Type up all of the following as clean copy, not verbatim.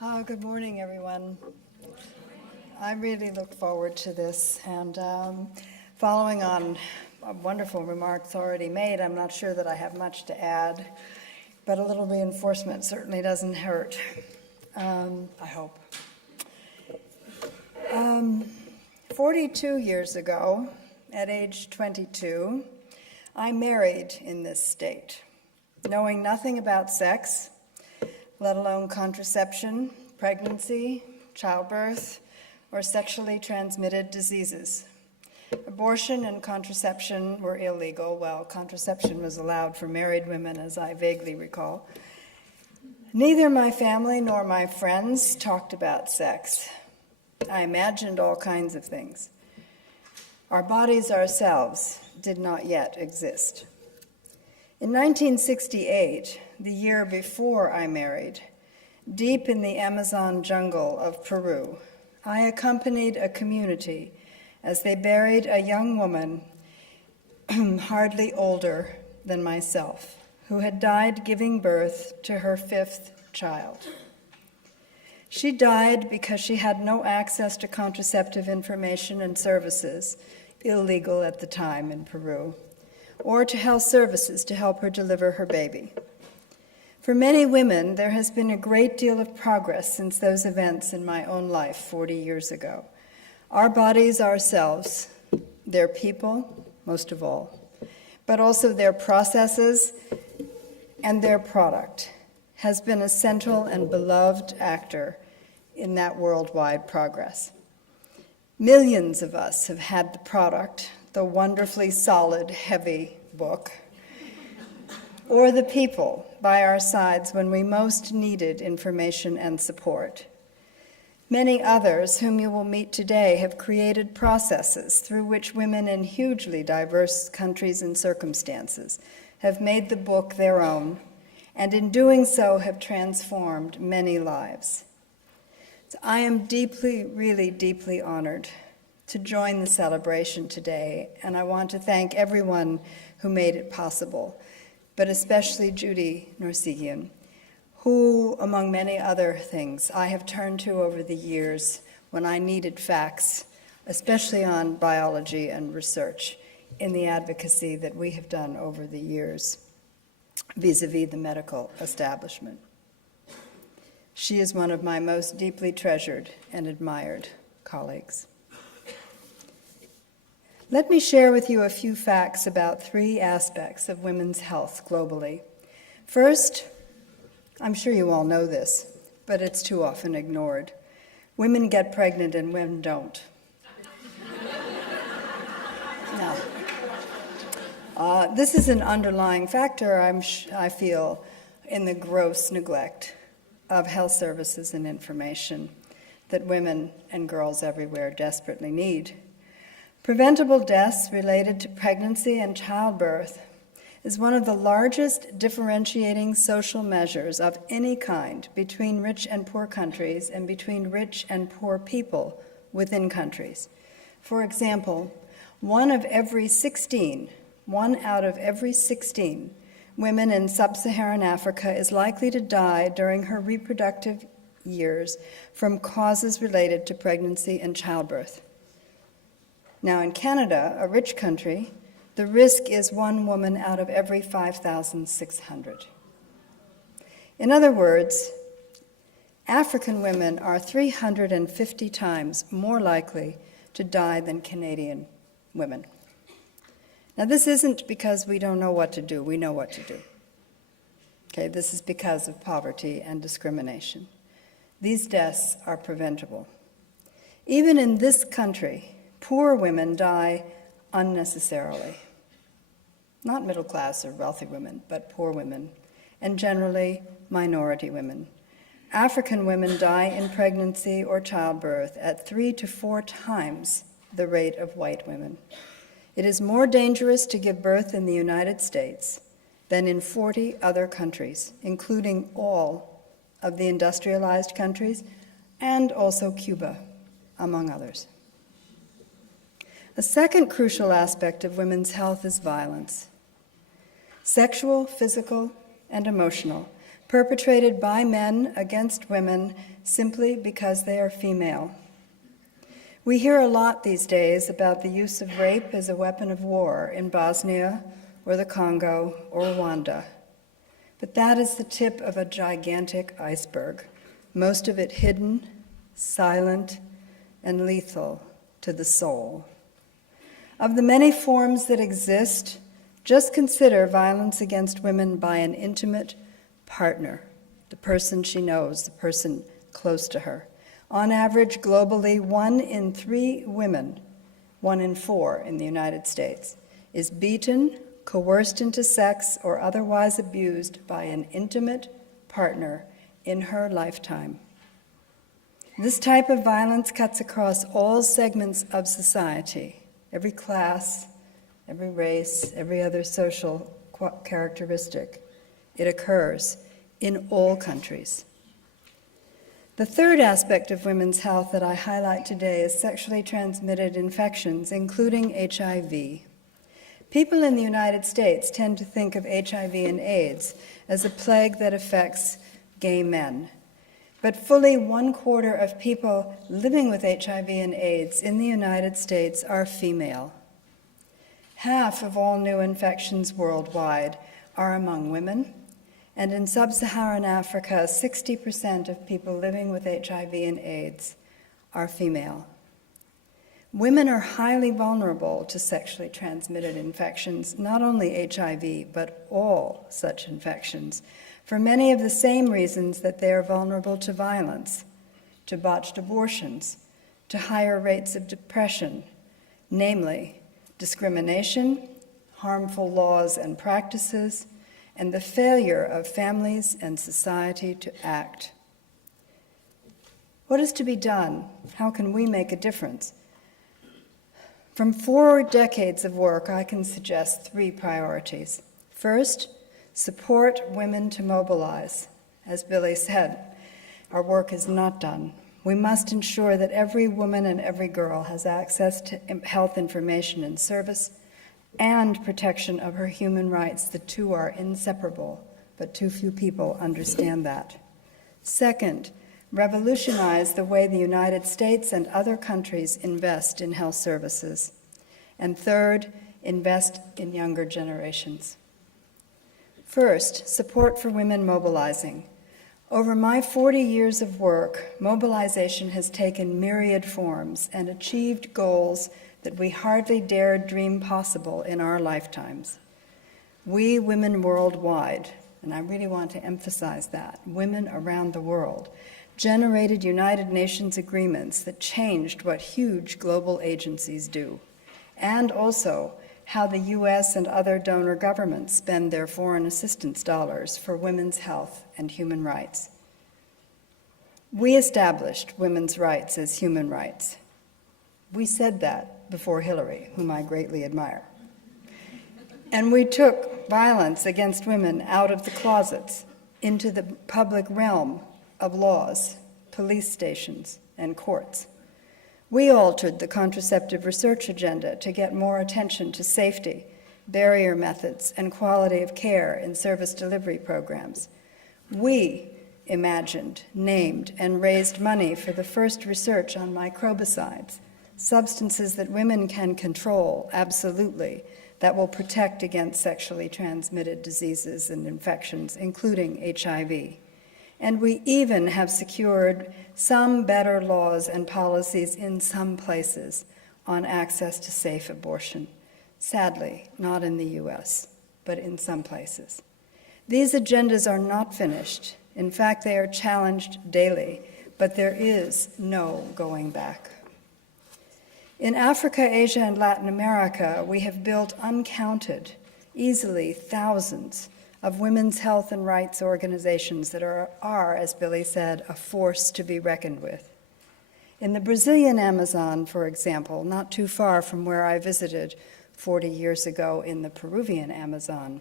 Good morning, everyone. I really look forward to this, and following on wonderful remarks already made, I'm not sure that I have much to add, but a little reinforcement certainly doesn't hurt, I hope. 42 years ago, at age 22, I married in this state, knowing nothing about sex, let alone contraception, pregnancy, childbirth, or sexually transmitted diseases. Abortion and contraception were illegal, while contraception was allowed for married women, as I vaguely recall. Neither my family nor my friends talked about sex. I imagined all kinds of things. Our bodies ourselves did not yet exist. In 1968, the year before I married, deep in the Amazon jungle of Peru, I accompanied a community as they buried a young woman hardly older than myself, who had died giving birth to her 5th child. She died because she had no access to contraceptive information and services, illegal at the time in Peru, or to health services to help her deliver her baby. For many women, there has been a great deal of progress since those events in my own life 40 years ago. Our bodies ourselves, their people, most of all, but also their processes and their product, has been a central and beloved actor in that worldwide progress. Millions of us have had the product, the wonderfully solid, heavy book, or the people by our sides when we most needed information and support. Many others whom you will meet today have created processes through which women in hugely diverse countries and circumstances have made the book their own, and in doing so have transformed many lives. So I am deeply, really deeply honored to join the celebration today, and I want to thank everyone who made it possible, but especially Judy Norsigian, who, among many other things, I have turned to over the years when I needed facts, especially on biology and research, in the advocacy that we have done over the years vis-a-vis the medical establishment. She is one of my most deeply treasured and admired colleagues. Let me share with you a few facts about 3 aspects of women's health globally. First, I'm sure you all know this, but it's too often ignored. Women get pregnant and women don't. No. This is an underlying factor, I feel, in the gross neglect of health services and information that women and girls everywhere desperately need. Preventable deaths related to pregnancy and childbirth is one of the largest differentiating social measures of any kind between rich and poor countries and between rich and poor people within countries. For example, 1 out of every 16 women in sub-Saharan Africa is likely to die during her reproductive years from causes related to pregnancy and childbirth. Now, in Canada, a rich country, the risk is 1 woman out of every 5,600. In other words, African women are 350 times more likely to die than Canadian women. Now, this isn't because we don't know what to do. We know what to do. Okay, this is because of poverty and discrimination. These deaths are preventable. Even in this country, poor women die unnecessarily. Not middle class or wealthy women, but poor women, and generally minority women. African women die in pregnancy or childbirth at 3 to 4 times the rate of white women. It is more dangerous to give birth in the United States than in 40 other countries, including all of the industrialized countries and also Cuba, among others. A second crucial aspect of women's health is violence. Sexual, physical, and emotional, perpetrated by men against women simply because they are female. We hear a lot these days about the use of rape as a weapon of war in Bosnia or the Congo or Rwanda. But that is the tip of a gigantic iceberg, most of it hidden, silent, and lethal to the soul. Of the many forms that exist, just consider violence against women by an intimate partner, the person she knows, the person close to her. On average, globally, 1 in 3 women, 1 in 4 in the United States, is beaten, coerced into sex, or otherwise abused by an intimate partner in her lifetime. This type of violence cuts across all segments of society, every class, every race, every other social characteristic. It occurs in all countries. The third aspect of women's health that I highlight today is sexually transmitted infections, including HIV. People in the United States tend to think of HIV and AIDS as a plague that affects gay men. But fully 1/4 of people living with HIV and AIDS in the United States are female. Half of all new infections worldwide are among women, and in sub-Saharan Africa, 60% of people living with HIV and AIDS are female. Women are highly vulnerable to sexually transmitted infections, not only HIV, but all such infections, for many of the same reasons that they are vulnerable to violence, to botched abortions, to higher rates of depression, namely discrimination, harmful laws and practices, and the failure of families and society to act. What is to be done? How can we make a difference? From 4 decades of work, I can suggest 3 priorities. First, support women to mobilize. As Billy said, our work is not done. We must ensure that every woman and every girl has access to health information and service and protection of her human rights. The two are inseparable, but too few people understand that. Second, revolutionize the way the United States and other countries invest in health services. And third, invest in younger generations. First, support for women mobilizing. Over my 40 years of work, mobilization has taken myriad forms and achieved goals that we hardly dared dream possible in our lifetimes. We women worldwide, and I really want to emphasize that, women around the world, generated United Nations agreements that changed what huge global agencies do, and also how the US and other donor governments spend their foreign assistance dollars for women's health and human rights. We established women's rights as human rights. We said that before Hillary, whom I greatly admire. And we took violence against women out of the closets into the public realm of laws, police stations, and courts. We altered the contraceptive research agenda to get more attention to safety, barrier methods, and quality of care in service delivery programs. We imagined, named, and raised money for the first research on microbicides, substances that women can control, absolutely, that will protect against sexually transmitted diseases and infections, including HIV. And we even have secured some better laws and policies in some places on access to safe abortion. Sadly, not in the US, but in some places. These agendas are not finished. In fact, they are challenged daily, but there is no going back. In Africa, Asia, and Latin America, we have built uncounted, easily thousands, of women's health and rights organizations that are, as Billy said, a force to be reckoned with. In the Brazilian Amazon, for example, not too far from where I visited 40 years ago in the Peruvian Amazon,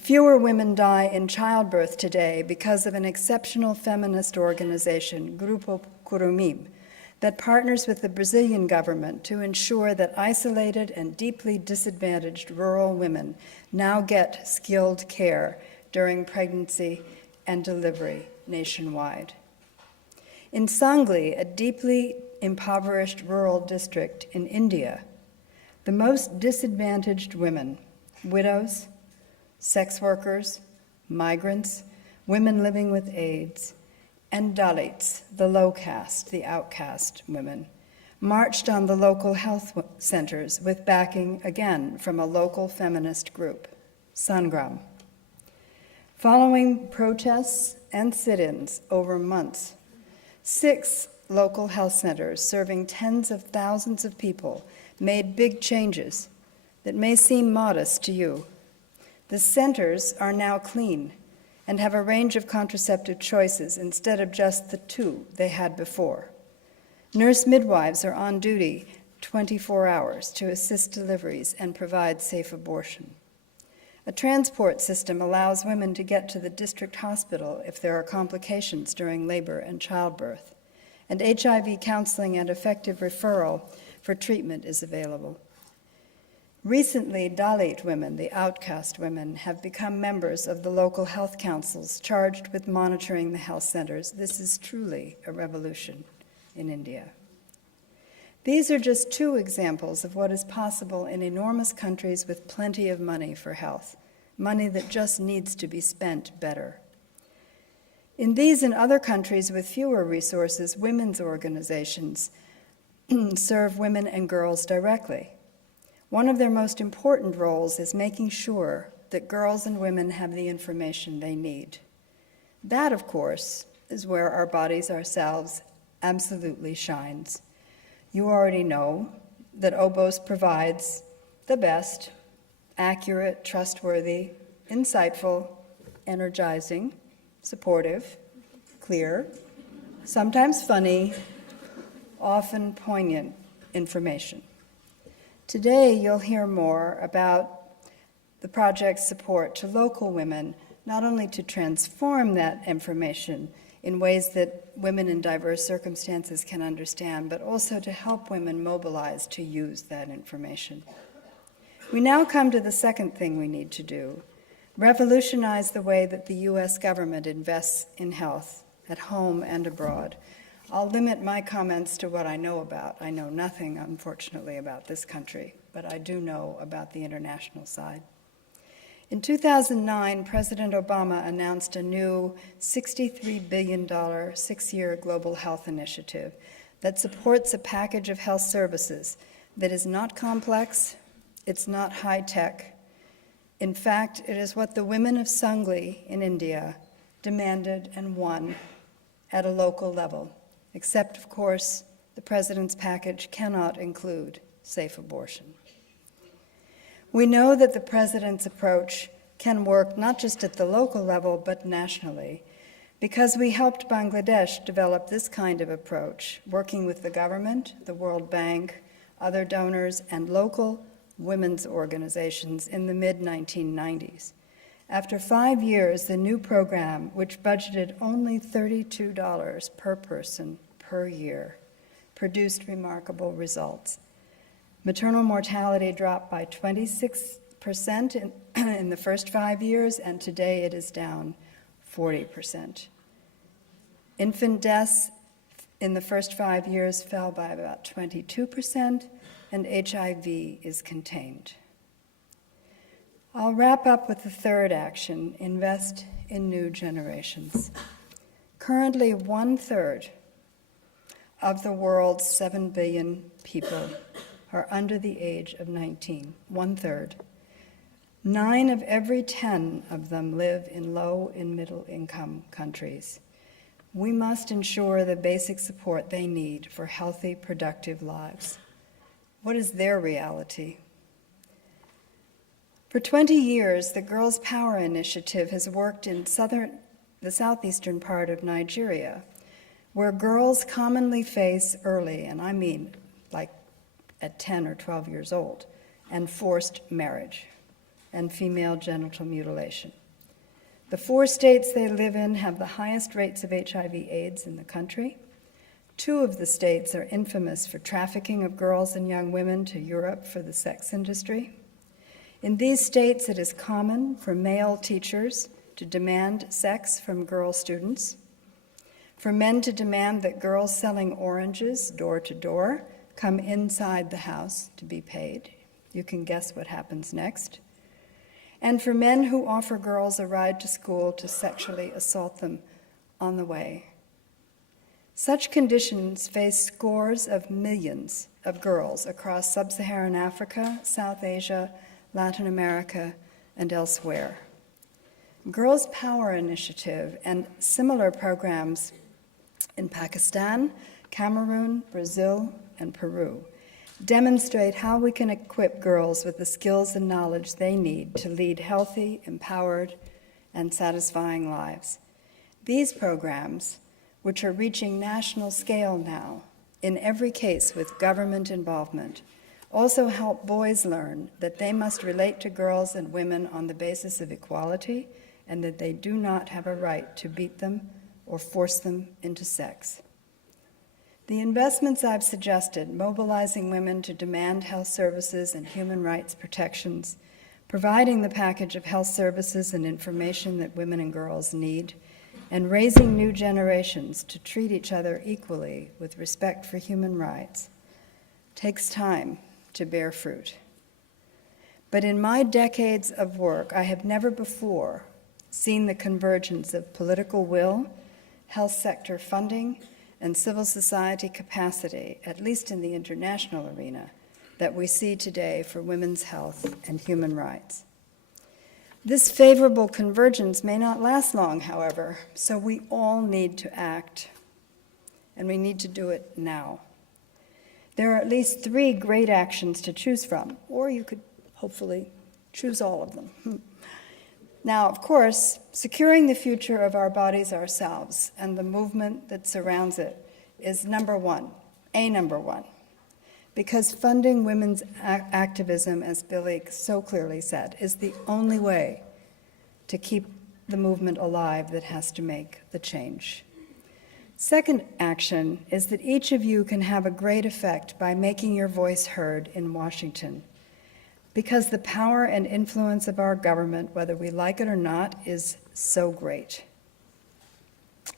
fewer women die in childbirth today because of an exceptional feminist organization, Grupo Curumim, that partners with the Brazilian government to ensure that isolated and deeply disadvantaged rural women now get skilled care during pregnancy and delivery, nationwide. In Sangli, a deeply impoverished rural district in India, the most disadvantaged women, widows, sex workers, migrants, women living with AIDS, and Dalits, the low caste, the outcast women, marched on the local health centers with backing, again, from a local feminist group, Sangram. Following protests and sit-ins over months, 6 local health centers serving tens of thousands of people made big changes that may seem modest to you. The centers are now clean and have a range of contraceptive choices instead of just the 2 they had before. Nurse midwives are on duty 24 hours to assist deliveries and provide safe abortion. A transport system allows women to get to the district hospital if there are complications during labor and childbirth, and HIV counseling and effective referral for treatment is available. Recently, Dalit women, the outcast women, have become members of the local health councils charged with monitoring the health centers. This is truly a revolution in India. These are just 2 examples of what is possible in enormous countries with plenty of money for health, money that just needs to be spent better. In these and other countries with fewer resources, women's organizations serve women and girls directly. One of their most important roles is making sure that girls and women have the information they need. That, of course, is where our bodies ourselves absolutely shines. You already know that OBOS provides the best, accurate, trustworthy, insightful, energizing, supportive, clear, sometimes funny, often poignant information. Today, you'll hear more about the project's support to local women, not only to transform that information in ways that women in diverse circumstances can understand, but also to help women mobilize to use that information. We now come to the second thing we need to do: revolutionize the way that the U.S. government invests in health at home and abroad. I'll limit my comments to what I know about. I know nothing, unfortunately, about this country, but I do know about the international side. In 2009, President Obama announced a new $63 billion 6-year global health initiative that supports a package of health services that is not complex, it's not high-tech. In fact, it is what the women of Sangli in India demanded and won at a local level, except, of course, the president's package cannot include safe abortion. We know that the president's approach can work not just at the local level, but nationally, because we helped Bangladesh develop this kind of approach, working with the government, the World Bank, other donors, and local women's organizations in the mid-1990s. After 5 years, the new program, which budgeted only $32 per person per year, produced remarkable results. Maternal mortality dropped by 26% in the first 5 years, and today it is down 40%. Infant deaths in the first 5 years fell by about 22%, and HIV is contained. I'll wrap up with the third action: invest in new generations. Currently, 1/3 of the world's 7 billion people are under the age of 19, 1/3. 9 of every 10 of them live in low and middle income countries. We must ensure the basic support they need for healthy, productive lives. What is their reality? For 20 years, the Girls' Power Initiative has worked in the southeastern part of Nigeria, where girls commonly face early, and I mean like at 10 or 12 years old, and forced marriage and female genital mutilation. The 4 states they live in have the highest rates of HIV/AIDS in the country. 2 of the states are infamous for trafficking of girls and young women to Europe for the sex industry. In these states, it is common for male teachers to demand sex from girl students, for men to demand that girls selling oranges door to door come inside the house to be paid. You can guess what happens next. And for men who offer girls a ride to school to sexually assault them on the way. Such conditions face scores of millions of girls across sub-Saharan Africa, South Asia, Latin America, and elsewhere. Girls' Power Initiative and similar programs in Pakistan, Cameroon, Brazil, and Peru demonstrate how we can equip girls with the skills and knowledge they need to lead healthy, empowered, and satisfying lives. These programs, which are reaching national scale now, in every case with government involvement, also help boys learn that they must relate to girls and women on the basis of equality and that they do not have a right to beat them or force them into sex. The investments I've suggested, mobilizing women to demand health services and human rights protections, providing the package of health services and information that women and girls need, and raising new generations to treat each other equally with respect for human rights, takes time to bear fruit. But in my decades of work, I have never before seen the convergence of political will, health sector funding, and civil society capacity, at least in the international arena, that we see today for women's health and human rights. This favorable convergence may not last long, however, so we all need to act, and we need to do it now. There are at least 3 great actions to choose from, or you could hopefully choose all of them. Now, of course, securing the future of our bodies ourselves and the movement that surrounds it is number one, because funding women's activism, as Billy so clearly said, is the only way to keep the movement alive that has to make the change. Second action is that each of you can have a great effect by making your voice heard in Washington, because the power and influence of our government, whether we like it or not, is so great.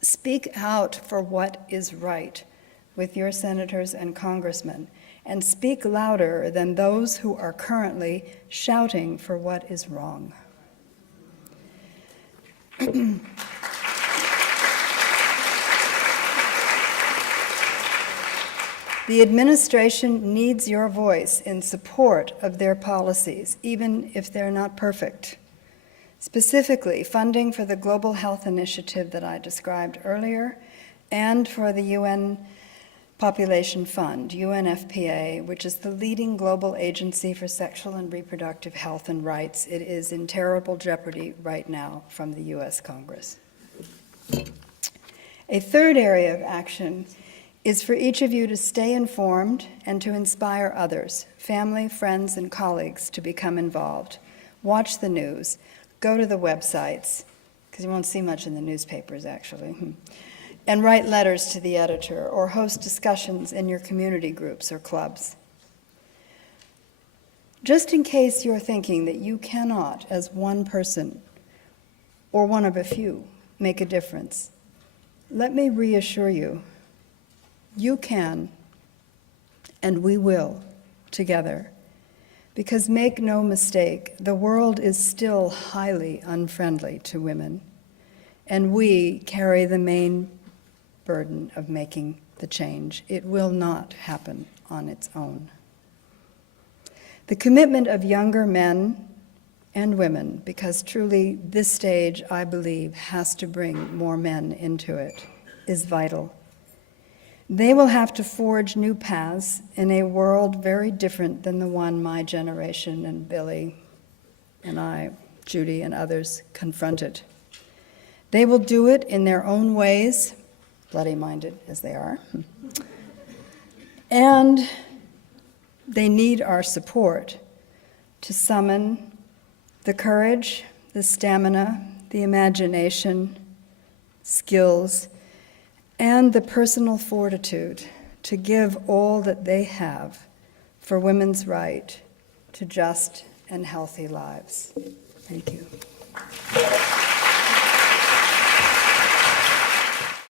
Speak out for what is right with your senators and congressmen, and speak louder than those who are currently shouting for what is wrong. The administration needs your voice in support of their policies, even if they're not perfect. Specifically, funding for the Global Health Initiative that I described earlier, and for the UN Population Fund, UNFPA, which is the leading global agency for sexual and reproductive health and rights. It is in terrible jeopardy right now from the US Congress. A third area of action is for each of you to stay informed and to inspire others, family, friends, and colleagues to become involved. Watch the news, go to the websites, because you won't see much in the newspapers actually, and write letters to the editor or host discussions in your community groups or clubs. Just in case you're thinking that you cannot, as one person or one of a few, make a difference, let me reassure you, you can, and we will, together. Because make no mistake, the world is still highly unfriendly to women, and we carry the main burden of making the change. It will not happen on its own. The commitment of younger men and women, because truly this stage, I believe, has to bring more men into it, is vital. They will have to forge new paths in a world very different than the one my generation and Billy and I, Judy and others, confronted. They will do it in their own ways, bloody-minded as they are, and they need our support to summon the courage, the stamina, the imagination, skills, and the personal fortitude to give all that they have for women's right to just and healthy lives. Thank you.